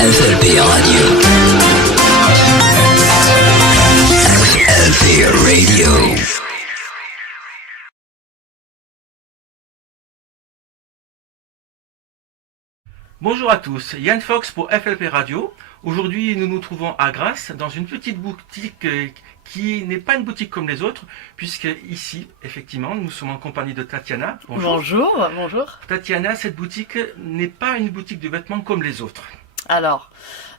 FLP Radio. FLP Radio. Bonjour à tous, Yann Fox pour FLP Radio. Aujourd'hui, nous nous trouvons à Grasse, dans une petite boutique qui n'est pas une boutique comme les autres, puisque ici, effectivement, nous sommes en compagnie de Tatiana. Bonjour. Bonjour. Tatiana, cette boutique n'est pas une boutique de vêtements comme les autres. Alors,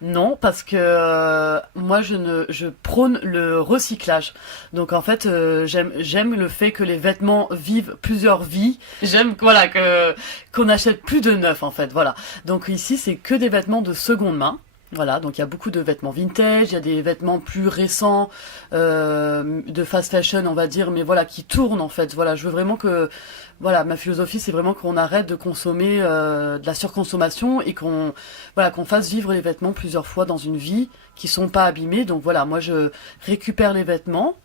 non, parce que moi je prône le recyclage. Donc en fait, j'aime le fait que les vêtements vivent plusieurs vies. J'aime qu'on achète plus de neuf en fait. Voilà. Donc ici, c'est que des vêtements de seconde main. Voilà, donc il y a beaucoup de vêtements vintage, il y a des vêtements plus récents, de fast fashion on va dire, mais voilà, qui tournent en fait. Voilà, je veux vraiment que, voilà, ma philosophie c'est vraiment qu'on arrête de consommer de la surconsommation et qu'on fasse vivre les vêtements plusieurs fois dans une vie, qui sont pas abîmés. Donc voilà, moi je récupère les vêtements.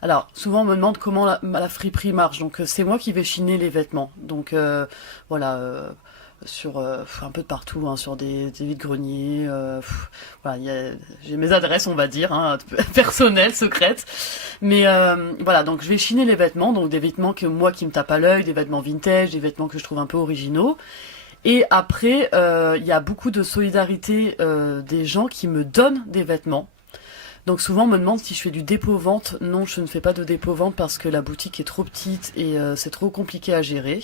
Alors, souvent on me demande comment la friperie marche, donc c'est moi qui vais chiner les vêtements. Donc sur un peu de partout, hein, sur des vides-greniers, voilà, j'ai mes adresses on va dire, hein, personnelles, secrètes, mais voilà, donc je vais chiner les vêtements, donc des vêtements qui me tapent à l'œil, des vêtements vintage, des vêtements que je trouve un peu originaux, et après il y a beaucoup de solidarité des gens qui me donnent des vêtements. Donc souvent on me demande si je fais du dépôt-vente. Non, je ne fais pas de dépôt-vente parce que la boutique est trop petite et c'est trop compliqué à gérer.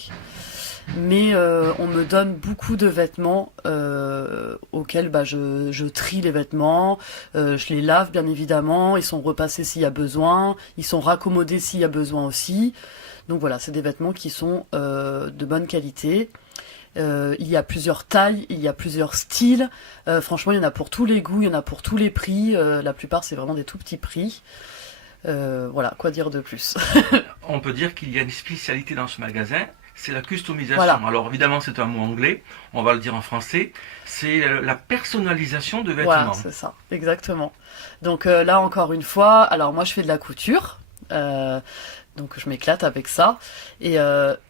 Mais on me donne beaucoup de vêtements auxquels je trie les vêtements, je les lave bien évidemment, ils sont repassés s'il y a besoin, ils sont raccommodés s'il y a besoin aussi. Donc voilà, c'est des vêtements qui sont de bonne qualité. Il y a plusieurs tailles, il y a plusieurs styles. Franchement, il y en a pour tous les goûts, il y en a pour tous les prix. La plupart, c'est vraiment des tout petits prix. Voilà, quoi dire de plus. On peut dire qu'il y a une spécialité dans ce magasin, c'est la customisation. Voilà. Alors évidemment, c'est un mot anglais, on va le dire en français. C'est la personnalisation de vêtements. Voilà, c'est ça, exactement. Donc là, encore une fois, alors moi, je fais de la couture. Donc je m'éclate avec ça et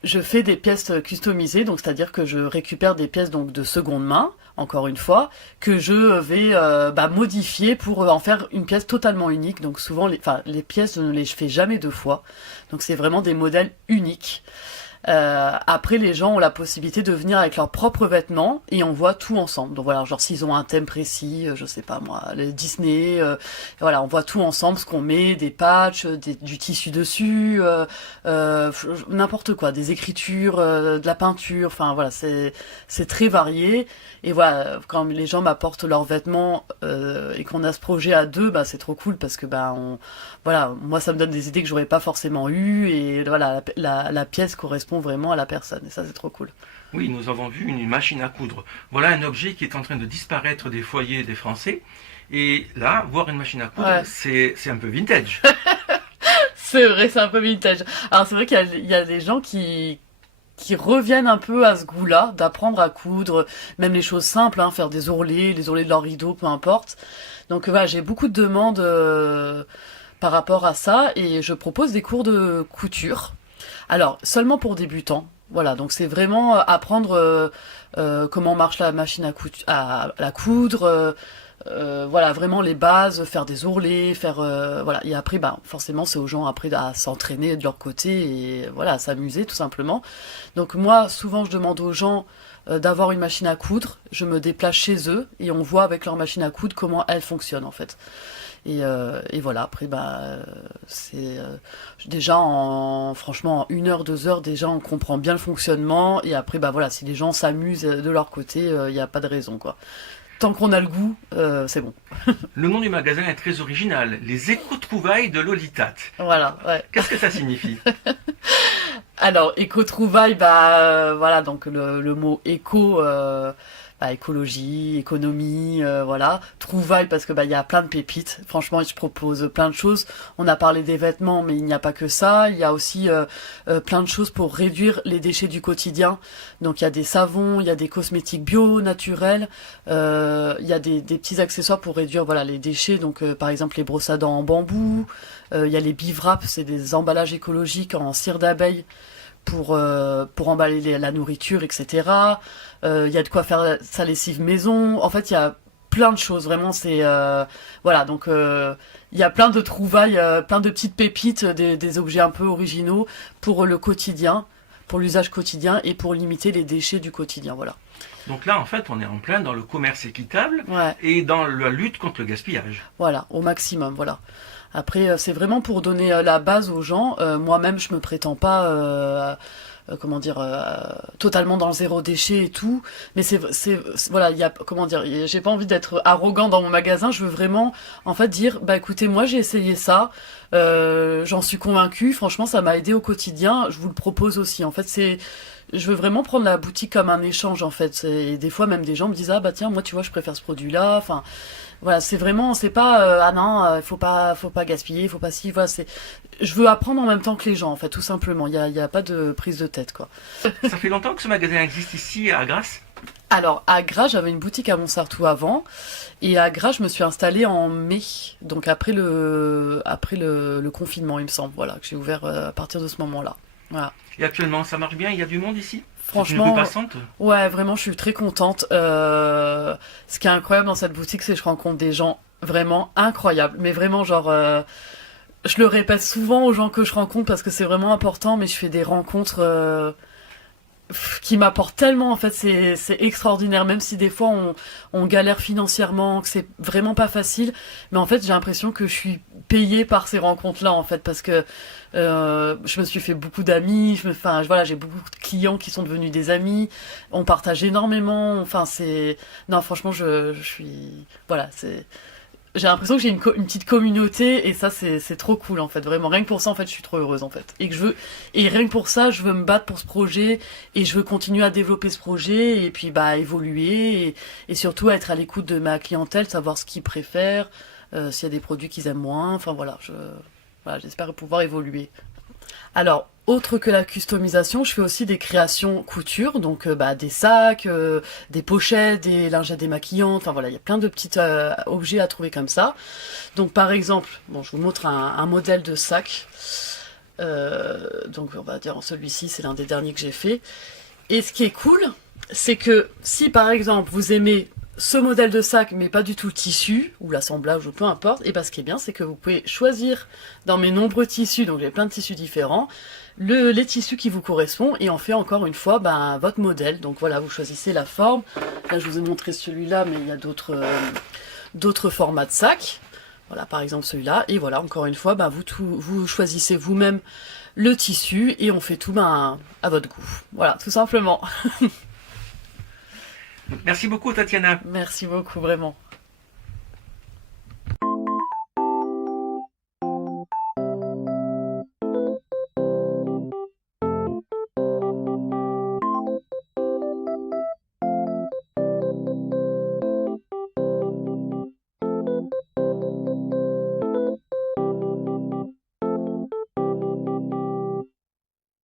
je fais des pièces customisées, donc c'est-à-dire que je récupère des pièces donc de seconde main, encore une fois, que je vais modifier pour en faire une pièce totalement unique. Donc souvent les pièces je ne les fais jamais deux fois, donc c'est vraiment des modèles uniques. Après les gens ont la possibilité de venir avec leurs propres vêtements et on voit tout ensemble. Donc voilà, genre s'ils ont un thème précis, je sais pas moi, les Disney, voilà, on voit tout ensemble, ce qu'on met, des patchs, du tissu dessus, n'importe quoi, des écritures, de la peinture, enfin voilà, c'est très varié. Et voilà, quand les gens m'apportent leurs vêtements et qu'on a ce projet à deux, c'est trop cool parce que voilà, moi ça me donne des idées que j'aurais pas forcément eues et voilà, la pièce correspond vraiment à la personne et ça c'est trop cool. Oui, nous avons vu une machine à coudre. Voilà un objet qui est en train de disparaître des foyers des Français. Et là, voir une machine à coudre, ouais, c'est un peu vintage. C'est vrai, c'est un peu vintage. Alors c'est vrai qu'il y a des gens qui reviennent un peu à ce goût-là, d'apprendre à coudre, même les choses simples, hein, faire des ourlets, les ourlets de leurs rideaux, peu importe. Donc voilà, j'ai beaucoup de demandes par rapport à ça et je propose des cours de couture. Alors, seulement pour débutants. Voilà, donc c'est vraiment apprendre comment marche la machine à coudre, voilà, vraiment les bases, faire des ourlets, voilà. Et après, forcément, c'est aux gens après à s'entraîner de leur côté et voilà, à s'amuser tout simplement. Donc moi, souvent, je demande aux gens d'avoir une machine à coudre. Je me déplace chez eux et on voit avec leur machine à coudre comment elle fonctionne en fait. Et voilà, après c'est déjà franchement en 1 heure, 2 heures déjà on comprend bien le fonctionnement et après voilà, si les gens s'amusent de leur côté, il n'y a pas de raison quoi. Tant qu'on a le goût, c'est bon. Le nom du magasin est très original, les éco-trouvailles de Lolitat. Voilà, ouais. Qu'est-ce que ça signifie? Alors, éco-trouvailles, voilà, donc le mot éco, écologie, économie, voilà. Trouvailles parce que il y a plein de pépites. Franchement, je propose plein de choses. On a parlé des vêtements, mais il n'y a pas que ça. Il y a aussi plein de choses pour réduire les déchets du quotidien. Donc il y a des savons, il y a des cosmétiques bio, naturels. Il y a des petits accessoires pour réduire les déchets. Donc par exemple les brosses à dents en bambou. Il y a les bivraps, c'est des emballages écologiques en cire d'abeille pour emballer la nourriture, etc. Il y a de quoi faire sa lessive maison. En fait, il y a plein de choses, vraiment, c'est... voilà, donc il y a plein de trouvailles, plein de petites pépites, des objets un peu originaux pour le quotidien, pour l'usage quotidien et pour limiter les déchets du quotidien, voilà. Donc là, en fait, on est en plein dans le commerce équitable Ouais, et dans la lutte contre le gaspillage. voilà, au maximum, voilà. Après, c'est vraiment pour donner la base aux gens. Moi-même, je me prétends pas, comment dire, totalement dans le zéro déchet et tout. Mais voilà, il y a, comment dire, j'ai pas envie d'être arrogant dans mon magasin. Je veux vraiment, en fait, dire, bah écoutez, moi j'ai essayé ça, j'en suis convaincue. Franchement, ça m'a aidé au quotidien. Je vous le propose aussi. En fait, je veux vraiment prendre la boutique comme un échange, en fait. Et des fois, même des gens me disent, ah bah tiens, moi tu vois, je préfère ce produit-là. Enfin. Voilà, c'est vraiment, c'est pas ah non, faut pas gaspiller, faut pas si, voilà, je veux apprendre en même temps que les gens, en fait, tout simplement. Il y a pas de prise de tête, quoi. Ça fait longtemps que ce magasin existe ici à Grasse. Alors à Gras, j'avais une boutique à Montsartou avant, et à Gras, je me suis installée en mai, donc après le confinement, il me semble, voilà, que j'ai ouvert à partir de ce moment-là. Voilà. Et actuellement, ça marche bien. Il y a du monde ici. C'est une Franchement, rue passante. ouais, vraiment, je suis très contente. Ce qui est incroyable dans cette boutique, c'est que je rencontre des gens vraiment incroyables. Mais vraiment, genre, je le répète souvent aux gens que je rencontre parce que c'est vraiment important, mais je fais des rencontres qui m'apportent tellement, en fait, c'est extraordinaire. Même si des fois, on galère financièrement, que c'est vraiment pas facile. Mais en fait, j'ai l'impression que je suis payée par ces rencontres-là, en fait, parce que je me suis fait beaucoup d'amis, enfin voilà, j'ai beaucoup de clients qui sont devenus des amis, on partage énormément, enfin non franchement je suis, voilà, j'ai l'impression que j'ai une petite communauté et ça c'est trop cool en fait, vraiment, rien que pour ça en fait je suis trop heureuse en fait, et rien que pour ça je veux me battre pour ce projet et je veux continuer à développer ce projet et puis bah évoluer et surtout être à l'écoute de ma clientèle, savoir ce qu'ils préfèrent, s'il y a des produits qu'ils aiment moins, enfin voilà, j'espère pouvoir évoluer. Alors, autre que la customisation, je fais aussi des créations couture, donc des sacs, des pochettes, des lingettes démaquillantes, enfin voilà, il y a plein de petits objets à trouver comme ça. Donc par exemple, bon, je vous montre un modèle de sac. Donc on va dire celui-ci, c'est l'un des derniers que j'ai fait. Et ce qui est cool, c'est que si par exemple vous aimez ce modèle de sac, mais pas du tout le tissu, ou l'assemblage, ou peu importe, et ben ce qui est bien, c'est que vous pouvez choisir dans mes nombreux tissus, donc j'ai plein de tissus différents, les tissus qui vous correspondent, et en fait encore une fois, votre modèle. Donc voilà, vous choisissez la forme. Là, je vous ai montré celui-là, mais il y a d'autres formats de sac. Voilà, par exemple celui-là, et voilà, encore une fois, vous choisissez vous-même le tissu, et on fait tout à votre goût. Voilà, tout simplement. Merci beaucoup, Tatiana. Merci beaucoup, vraiment.